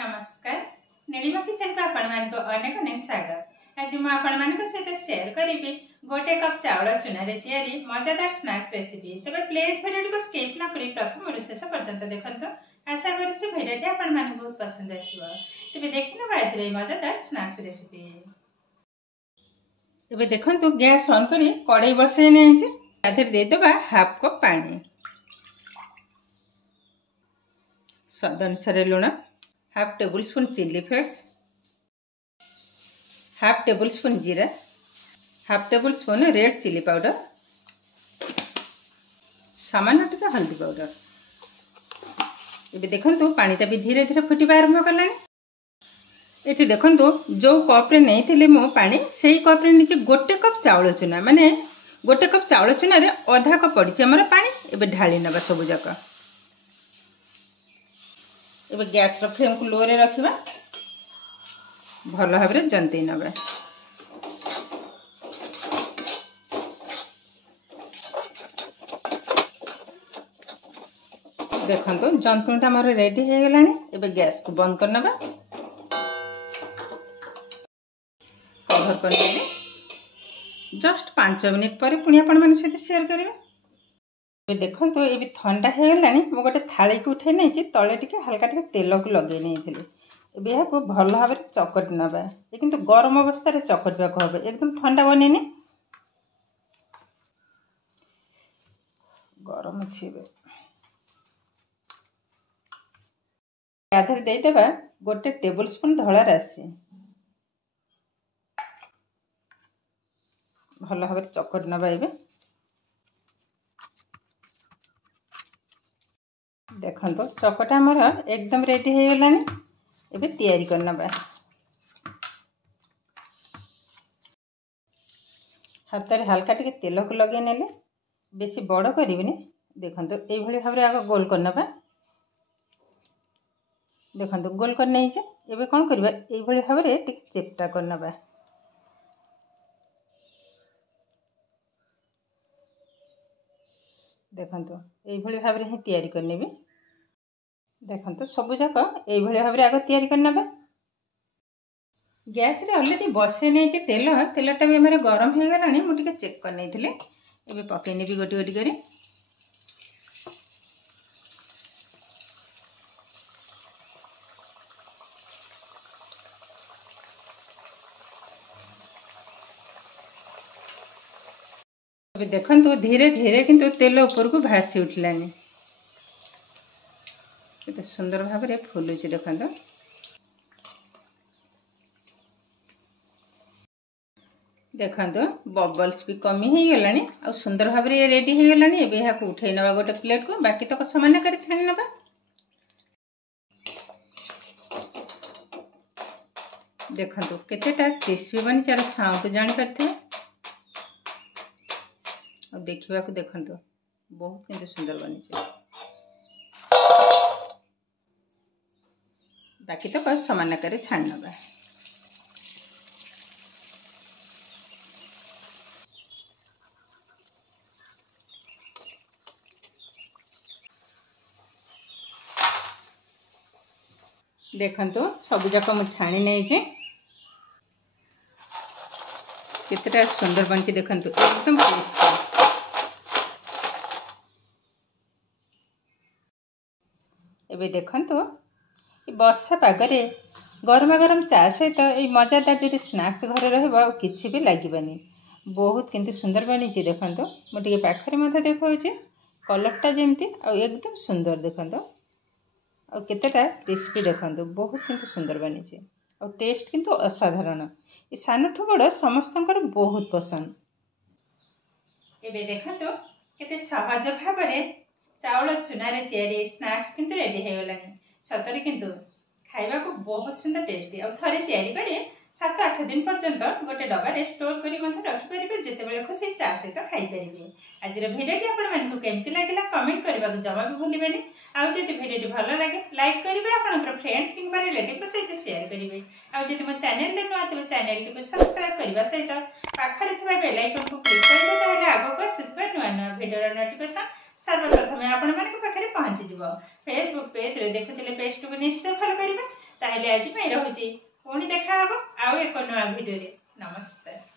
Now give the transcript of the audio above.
नमस्कार नीलिमा किचन को आपण मान अनेक अनेक स्वागत। आज मु आपण मान सहित शेयर करी गोटे कप चाउल चूना रे तैयारी मजादार स्नैक्स रेसिपी। तबे प्लीज वीडियो को स्किप न करी प्रथम शेष पर्यंत देखंतो। आशा करी वीडियो आपण मान बहुत पसंद आसीबो। तबे देखिनो आज रे मजादार स्नैक्स रेसिपी। तबे देखंतो गैस ऑन करी कढ़ाई बसै नै छै आधर दे देबा हाफ कप पानी, स्वाद अनुसार लुण, half tablespoon chili flakes, half tablespoon जीरा, half tablespoon red chili powder, सामान्य टिके हल्दी पाउडर। ये देखंतु पानीटा भी धीरे धीरे फुटिबा आरंभ कलानी। एठी देखंतु जो कप रे नै थिले मो पानी सेही कप रे नीचे गोटे कप चाउल चूना माने गोटे कप चाउल चूना रे आधा कप पड़ी हमर पानी। एबे ढाली नबा सब जाक। एबे गैस रो फ्लेम को लो रे रखिबा, भलो भाबरे जंतै नबा। देखंतु जंतुटा मोर रेडी हे गेलानी। एबे गैस को बंद कर नबा, कवर कर देबे। जस्ट 5 मिनिट पर पुणी आपण मन सहित शेयर करिवे। ए देखंतु ए भी ठंडा हे गेलानी। मो गोटे थाली को उठै नै छी, तळे टिके हल्का टिके तेल को लगे नै थिले। एबे या को भलो भाबरे चकट नबा। ए किंतु गरम अवस्था रे चकटबा को होबे, एकदम ठंडा बनेनी। गरम छिबे आधर दे देबा गोटे टेबल स्पून धळा राशि। भलो भाबरे चकट नबा। एबे देखंतो चकटा हमर एकदम रेडी हे गेलानी। एबे तैयारी करना बा। हाथ रे हल्का टिके तेल को लगे नेले, बेसी बड़ करिवनी। देखंतो एई भली भाबरे आग गोल करना बा। देखंतो गोल कर नै छै। एबे कोन करबा, एई भली भाबरे टिके चेपटा करना बा। देखंतो एई भली भाबरे ही तैयारी करनेबी। देखंतो सब जाक एई भली भाबरे आग तैयारी करना बा। गैस रे ऑलरेडी बसे नै छै तेलटा भी हमरे गरम हे गेलानी। मु टिके चेक कर नै थिले। एबे पकै नेबी गोटी गोटी करी। अबे देखंतु धीरे धीरे किंतु तेल ऊपर को भासी उठलानी। केते सुंदर भाबरे फुलुची देखंतु। देखंतु बबल्स भी कमी हे गेलानी आ सुंदर भाबरे रेडी हे गेलानी। एबे या को उठै नबा गोटे प्लेट को, बाकी तक समान करे छानी नबा। देखंतु केतेटा क्रिस्पी बनी, चार साउंड जानि करथे। और देखिबा को देखंतु बहुत किंतु सुंदर बनी छै। बाकी तो बस समान करे छान नबा। देखंतु सब जाक मु छाणी नै छै। केतेटा सुंदर बनी देखंतु, एकदम क्रिस्पी। एबे देखंतु वर्षा पागरे गरम गरम चा सहित ये मजादार जदि स्नैक्स घरे रहबा किछि भी लागिबानी। बहुत किंतु सुंदर बनी छै। देखंतु मु टिके पाखरे मथे देखौ छै, कलरटा जेमती आ एकदम सुंदर देखंतु। आ केतेटा क्रिस्पी देखंतु, बहुत किंतु सुंदर बनी छै। आ टेस्ट किंतु असाधारण। ये सानठु बड़ समस्तंकर बहुत पसंद। एबे देखंतु केते सहज भाबरे चाउल चूना रे तैयारी स्नैक्स किंतु रेडी हे गेलानी। सतरे किंतु खाइबा को बहुत सुंदर टेस्टी। और थरे तैयारी करी 7-8 दिन पर्यंत गोटे डबा रे स्टोर करी मथे रखि परिबे, जेते बेले खुशी चा सहित खाइ परिबे। आज रे वीडियोटी आपण मानकु केमति लागिला कमेंट करबा को जमा भी भूलिबेनी। आ जदि वीडियोटी भलो लागे लाइक करिवे, आपनकर फ्रेंड्स किंबा रिलेटिव को सहित शेयर करिवे। आ जदि मो चैनल रे नुआ तबे चैनल को सब्सक्राइब करबा सहित पाखरे थिबा बेल आइकन को क्लिक करबा ताले आगो को सुतबा नुआ नुआ वीडियो रो नोटिफिकेशन सर्वप्रथम आपण मानक पाखरे पहुंची जिवो। फेसबुक पेज रे देखुतिले पेज को निश्चय फॉलो करिवे। ताहले आज रहुची पुणी देखा हम आउ एक नया भिडियो। नमस्कार।